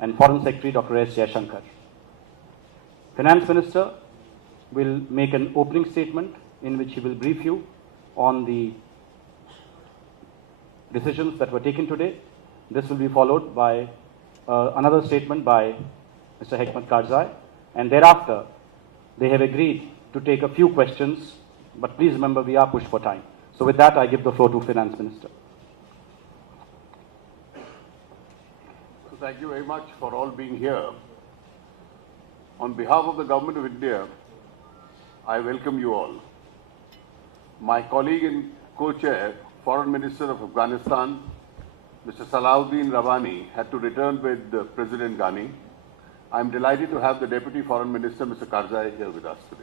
and Foreign Secretary Dr. S. Jaishankar. Finance Minister will make an opening statement in which he will brief you on the decisions that were taken today. This will be followed by another statement by Mr. Hekmat Karzai, and thereafter they have agreed to take a few questions, but please remember we are pushed for time. So with that, I give the floor to Finance Minister. So thank you very much for all being here. On behalf of the Government of India, I welcome you all. My colleague and co-chair, Foreign Minister of Afghanistan, Mr. Salahuddin Ravani, had to return with President Ghani. I am delighted to have the Deputy Foreign Minister, Mr. Karzai, here with us today.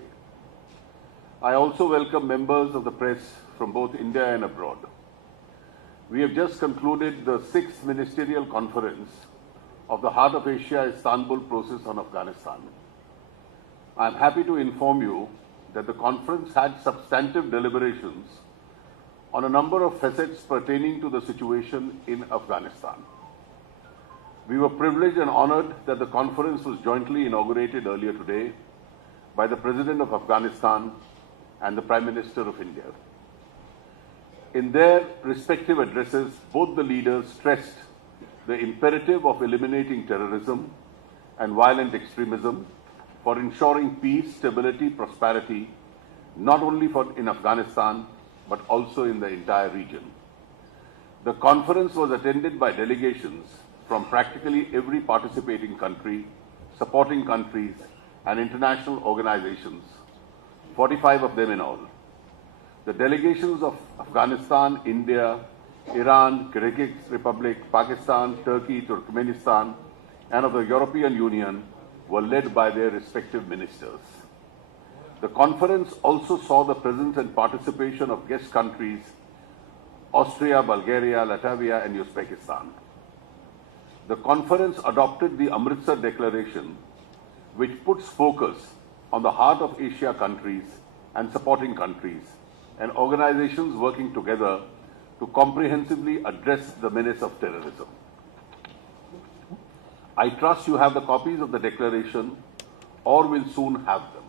I also welcome members of the press from both India and abroad. We have just concluded the 6th Ministerial Conference of the Heart of Asia Istanbul process on Afghanistan. I am happy to inform you that the conference had substantive deliberations on a number of facets pertaining to the situation in Afghanistan. We were privileged and honored that the conference was jointly inaugurated earlier today by the President of Afghanistan and the Prime Minister of India. In their respective addresses, both the leaders stressed the imperative of eliminating terrorism and violent extremism for ensuring peace, stability, prosperity, not only in Afghanistan, but also in the entire region. The conference was attended by delegations from practically every participating country, supporting countries, and international organizations, 45 of them in all. The delegations of Afghanistan, India, Iran, Kyrgyz Republic, Pakistan, Turkey, Turkmenistan, and of the European Union were led by their respective ministers. The conference also saw the presence and participation of guest countries Austria, Bulgaria, Latvia, and Uzbekistan. The conference adopted the Amritsar Declaration, which puts focus on the heart of Asia countries and supporting countries and organizations working together to comprehensively address the menace of terrorism. I trust you have the copies of the declaration or will soon have them.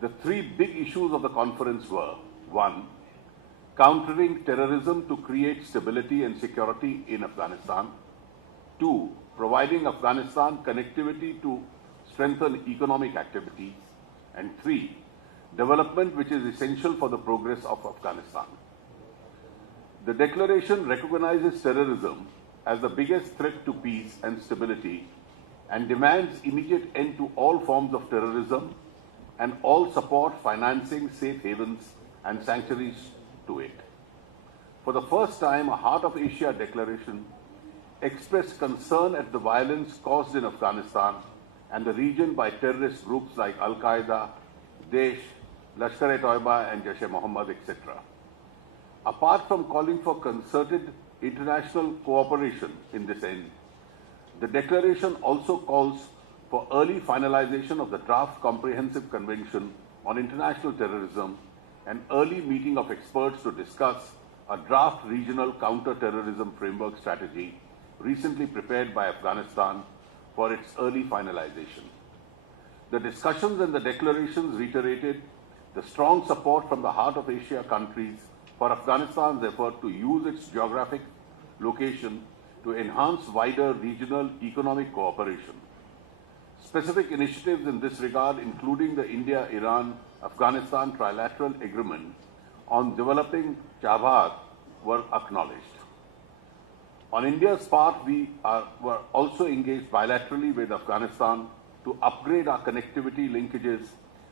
The three big issues of the conference were: 1. Countering terrorism to create stability and security in Afghanistan. 2. Providing Afghanistan connectivity to strengthen economic activities. And 3. Development which is essential for the progress of Afghanistan. The declaration recognizes terrorism as the biggest threat to peace and stability and demands immediate end to all forms of terrorism and all support financing safe havens and sanctuaries to it. For the first time, a Heart of Asia declaration expressed concern at the violence caused in Afghanistan and the region by terrorist groups like Al-Qaeda, Daesh, Lashkar-e-Toiba and Jaish-e-Mohammed, etc. Apart from calling for concerted international cooperation in this end, the declaration also calls for early finalization of the draft Comprehensive Convention on International Terrorism and early meeting of experts to discuss a draft regional counter-terrorism framework strategy recently prepared by Afghanistan for its early finalization. The discussions and the declarations reiterated the strong support from the Heart of Asia countries for Afghanistan's effort to use its geographic location to enhance wider regional economic cooperation. Specific initiatives in this regard, including the India-Iran-Afghanistan trilateral agreement on developing Chabahar, were acknowledged. On India's part, we were also engaged bilaterally with Afghanistan to upgrade our connectivity linkages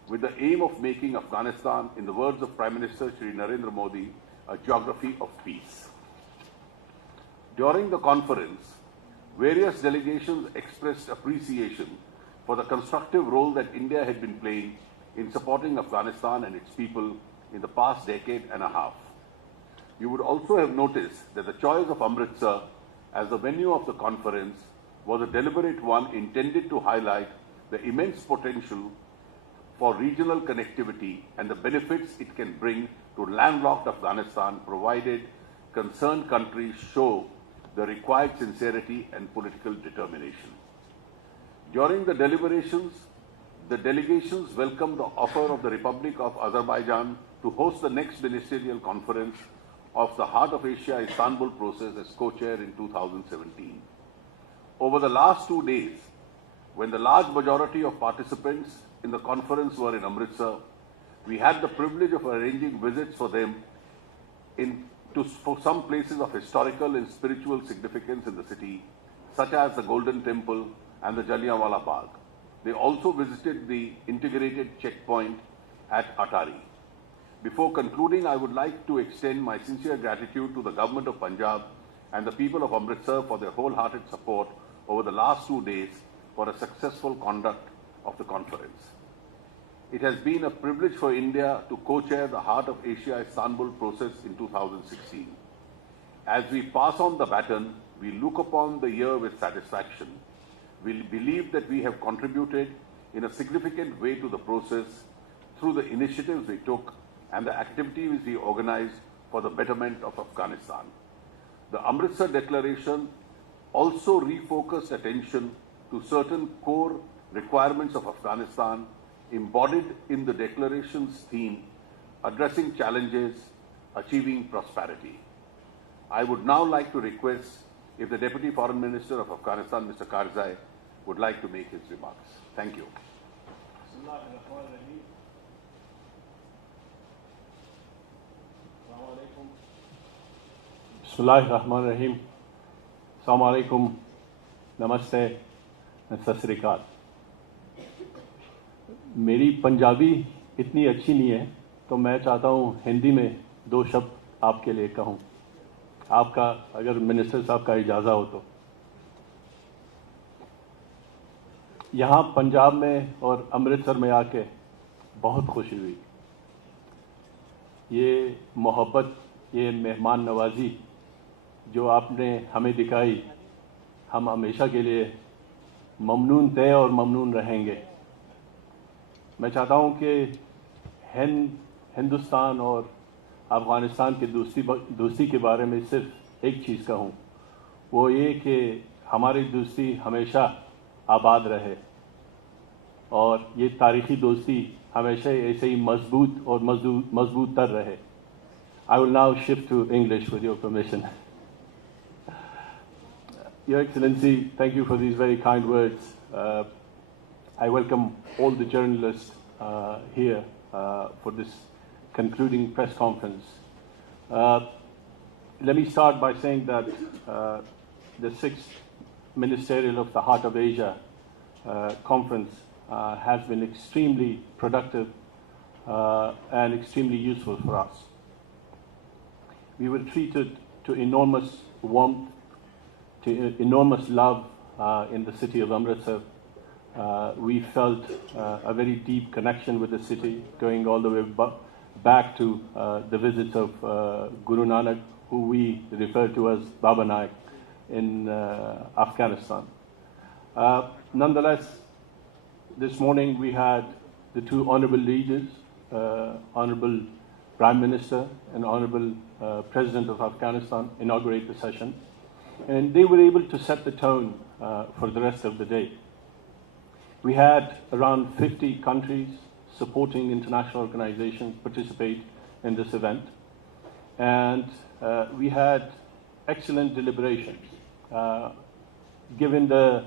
with the aim of making Afghanistan, in the words of Prime Minister Shri Narendra Modi, a geography of peace. During the conference, various delegations expressed appreciation for the constructive role that India had been playing in supporting Afghanistan and its people in the past decade and a half. You would also have noticed that the choice of Amritsar as the venue of the conference was a deliberate one intended to highlight the immense potential for regional connectivity and the benefits it can bring to landlocked Afghanistan, provided concerned countries show the required sincerity and political determination. During the deliberations, the delegations welcomed the offer of the Republic of Azerbaijan to host the next ministerial conference of the Heart of Asia Istanbul process as co-chair in 2017. Over the last 2 days, when the large majority of participants in the conference were in Amritsar, we had the privilege of arranging visits for them for some places of historical and spiritual significance in the city, such as the Golden Temple and the Jallianwala Bagh. They also visited the integrated checkpoint at Atari. Before concluding, I would like to extend my sincere gratitude to the Government of Punjab and the people of Amritsar for their wholehearted support over the last 2 days for a successful conduct of the conference. It has been a privilege for India to co-chair the Heart of Asia Istanbul process in 2016. As we pass on the baton, we look upon the year with satisfaction. We believe that we have contributed in a significant way to the process through the initiatives we took and the activities we organized for the betterment of Afghanistan. The Amritsar Declaration also refocused attention to certain core requirements of Afghanistan embodied in the declaration's theme, addressing challenges, achieving prosperity. I would now like to request if the Deputy Foreign Minister of Afghanistan, Mr. Karzai, would like to make his remarks. Thank you. Bismillahirrahmanirrahim. Assalamu alaikum. Namaste and Sat Sri Akal. मेरी पंजाबी इतनी अच्छी नहीं है तो मैं चाहता हूँ हिंदी में 2 शब्द आपके लिए कहूँ, आपका अगर मिनिस्टर साहब का इजाज़ा हो तो। यहाँ पंजाब में और अमृतसर में आके बहुत खुशी हुई। ये मोहब्बत, ये मेहमान नवाजी जो आपने हमें दिखाई, हम हमेशा के लिए ममनून थे और ममनून रहेंगे। मैं चाहता हूं कि हिंदुस्तान और अफ़गानिस्तान की दोस्ती के बारे में सिर्फ एक चीज़ कहूं, वो ये कि हमारी दोस्ती हमेशा आबाद रहे और ये तारीख़ी दोस्ती हमेशा ऐसे ही मजबूत और मजबूत तर रहे। I will now shift to English with your permission. Your Excellency, thank you for these very kind words. I welcome all the journalists here for this concluding press conference. Let me start by saying that the 6th Ministerial of the Heart of Asia conference has been extremely productive and extremely useful for us. We were treated to enormous warmth, to enormous love in the city of Amritsar. We felt a very deep connection with the city, going all the way back to the visits of Guru Nanak, who we refer to as Baba Nanak in Afghanistan. Nonetheless, this morning we had the 2 honorable leaders, Honorable Prime Minister and Honorable President of Afghanistan, inaugurate the session. And they were able to set the tone for the rest of the day. We had around 50 countries supporting international organizations participate in this event. And we had excellent deliberations. Given the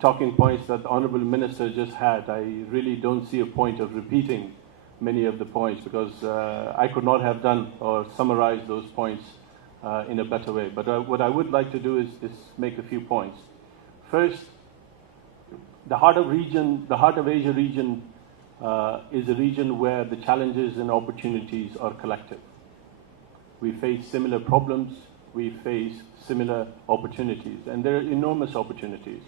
talking points that the Honorable Minister just had, I really don't see a point of repeating many of the points because I could not have done or summarized those points in a better way. But what I would like to do is make a few points. First, the Heart of Asia region is a region where the challenges and opportunities are collective. We face similar problems, we face similar opportunities, and there are enormous opportunities.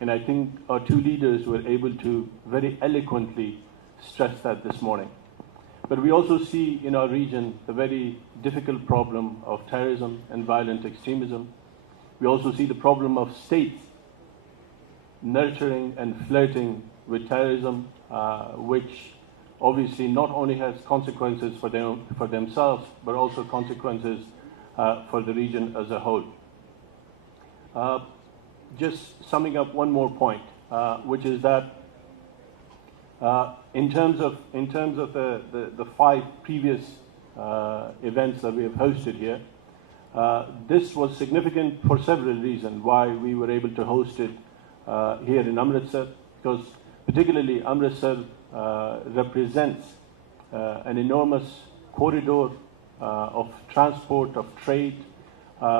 And I think our 2 leaders were able to very eloquently stress that this morning. But we also see in our region the very difficult problem of terrorism and violent extremism. We also see the problem of states nurturing and flirting with terrorism, which obviously not only has consequences for themselves, but also consequences for the region as a whole. Just summing up one more point, which is that in terms of the 5 previous events that we have hosted here, this was significant for several reasons why we were able to host it here in Amritsar, because particularly Amritsar represents an enormous corridor of transport, of trade,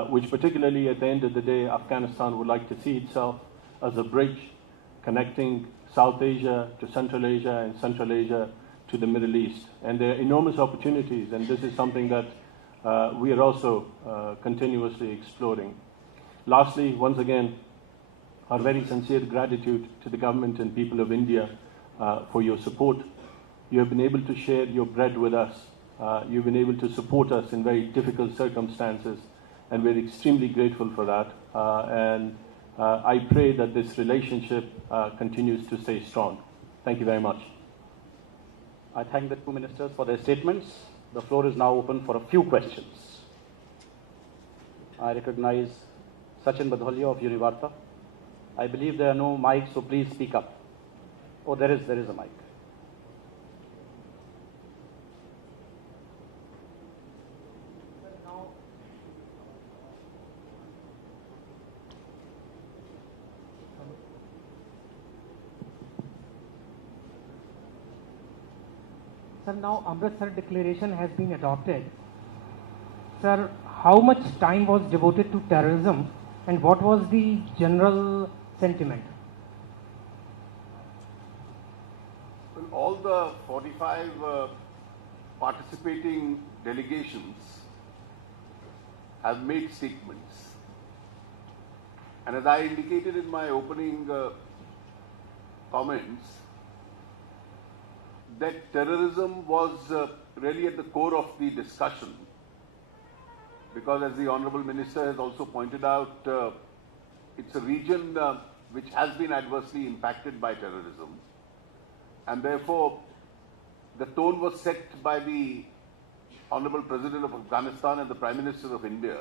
which particularly at the end of the day, Afghanistan would like to see itself as a bridge connecting South Asia to Central Asia and Central Asia to the Middle East. And there are enormous opportunities, and this is something that we are also continuously exploring. Lastly, once again, our very sincere gratitude to the government and people of India for your support. You have been able to share your bread with us. You've been able to support us in very difficult circumstances, and we're extremely grateful for that. I pray that this relationship continues to stay strong. Thank you very much. I thank the 2 ministers for their statements. The floor is now open for a few questions. I recognize Sachin Badholia of Univarta. I believe there are no mics, so please speak up. Oh, there is a mic. Sir, now Amritsar Declaration has been adopted. Sir, how much time was devoted to terrorism and what was the general sentiment? Well, all the 45 participating delegations have made statements. And as I indicated in my opening comments, that terrorism was really at the core of the discussion, because as the Honourable Minister has also pointed out, it's a region which has been adversely impacted by terrorism, and therefore the tone was set by the Honourable President of Afghanistan and the Prime Minister of India,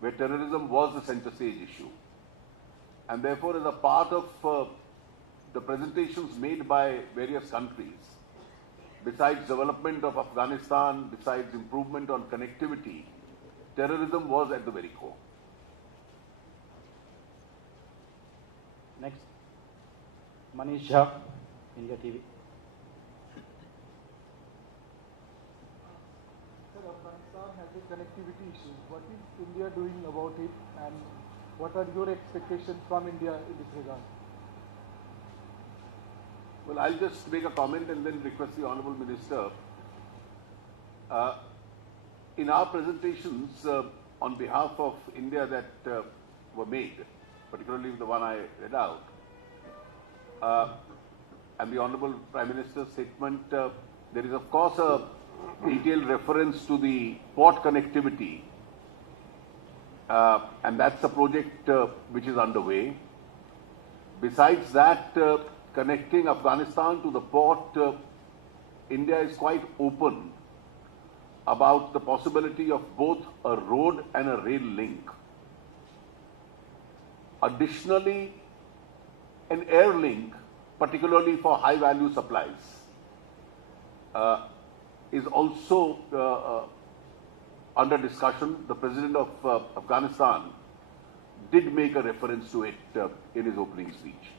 where terrorism was the centre stage issue. And therefore, as a part of the presentations made by various countries, besides development of Afghanistan, besides improvement on connectivity, terrorism was at the very core. Next, Manish Jha, India TV. Sir, Afghanistan has a connectivity issue. What is India doing about it, and what are your expectations from India in this regard? Well, I'll just make a comment and then request the Honourable Minister. In our presentations on behalf of India that were made, particularly the one I read out, and the Honourable Prime Minister's statement, there is of course a detailed reference to the port connectivity, and that's a project which is underway. Besides that, connecting Afghanistan to the port, India is quite open about the possibility of both a road and a rail link. Additionally, an air link, particularly for high-value supplies, is also under discussion. The President of Afghanistan did make a reference to it in his opening speech.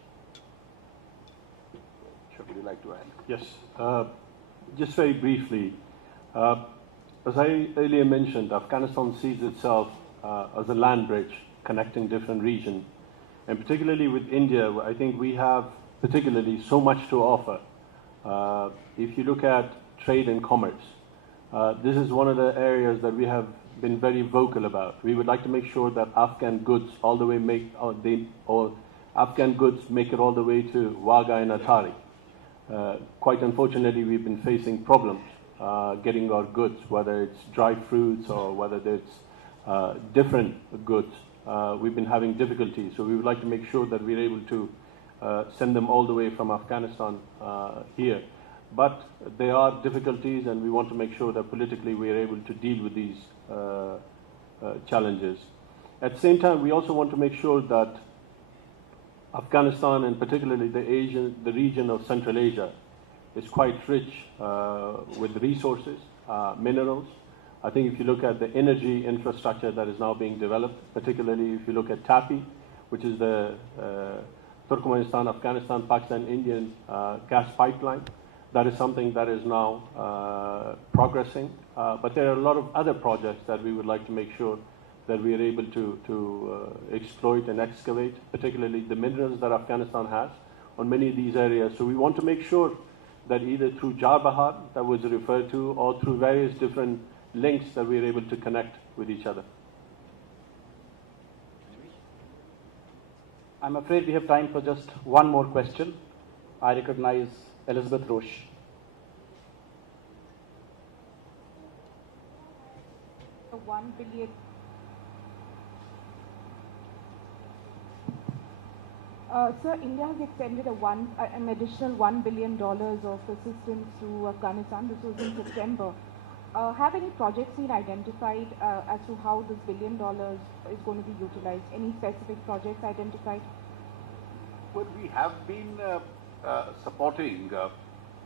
Would you like to add? Yes. Just very briefly, as I earlier mentioned, Afghanistan sees itself as a land bridge connecting different regions. And particularly with India, I think we have particularly so much to offer. If you look at trade and commerce, this is one of the areas that we have been very vocal about. We would like to make sure that Afghan goods all the way Afghan goods make it all the way to Wagah and Atari. Quite unfortunately, we've been facing problems getting our goods, whether it's dry fruits or whether it's different goods. We've been having difficulties, so we would like to make sure that we're able to send them all the way from Afghanistan here. But there are difficulties, and we want to make sure that politically we are able to deal with these challenges. At the same time, we also want to make sure that Afghanistan, and particularly the region of Central Asia, is quite rich with resources, minerals. I think if you look at the energy infrastructure that is now being developed, particularly if you look at TAPI, which is the Turkmenistan, Afghanistan, Pakistan, Indian gas pipeline, that is something that is now progressing. But there are a lot of other projects that we would like to make sure that we are able to exploit and excavate, particularly the minerals that Afghanistan has on many of these areas. So we want to make sure that either through Jarbahar, that was referred to, or through various different links, that we are able to connect with each other. I'm afraid we have time for just one more question. I recognize Elizabeth Roche. $1 billion. Sir, India has extended an additional $1 billion of assistance to Afghanistan. This was in September. Have any projects been identified as to how this $1 billion is going to be utilized? Any specific projects identified? Well, we have been supporting,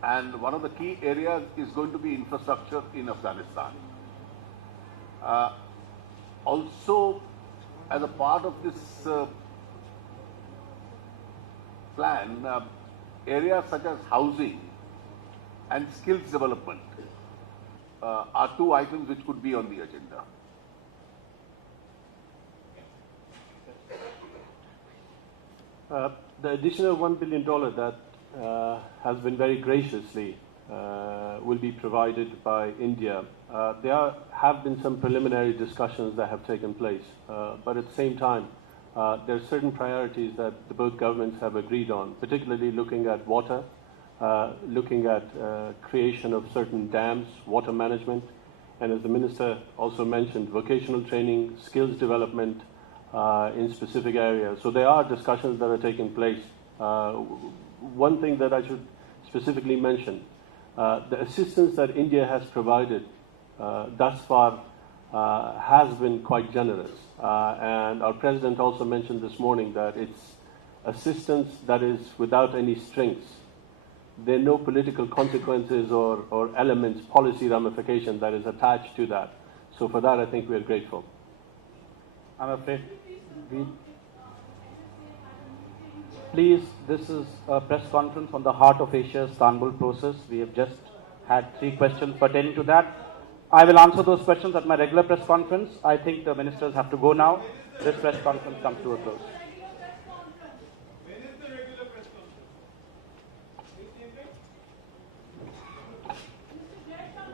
and one of the key areas is going to be infrastructure in Afghanistan. Also, as a part of this plan, areas such as housing and skills development are two items which could be on the agenda. The additional $1 billion that has been very graciously will be provided by India. There have been some preliminary discussions that have taken place, but at the same time, there are certain priorities that both governments have agreed on, particularly looking at water, looking at creation of certain dams, water management, and as the Minister also mentioned, vocational training, skills development in specific areas. So there are discussions that are taking place. One thing that I should specifically mention, the assistance that India has provided thus far has been quite generous. And our President also mentioned this morning that it's assistance that is without any strings. There are no political consequences or elements, policy ramification that is attached to that. So for that, I think we are grateful. I'm afraid Please, this is a press conference on the Heart of Asia Istanbul process. We have just had 3 questions pertaining to that. I will answer those questions at my regular press conference. I think the ministers have to go now. This press conference comes to a close.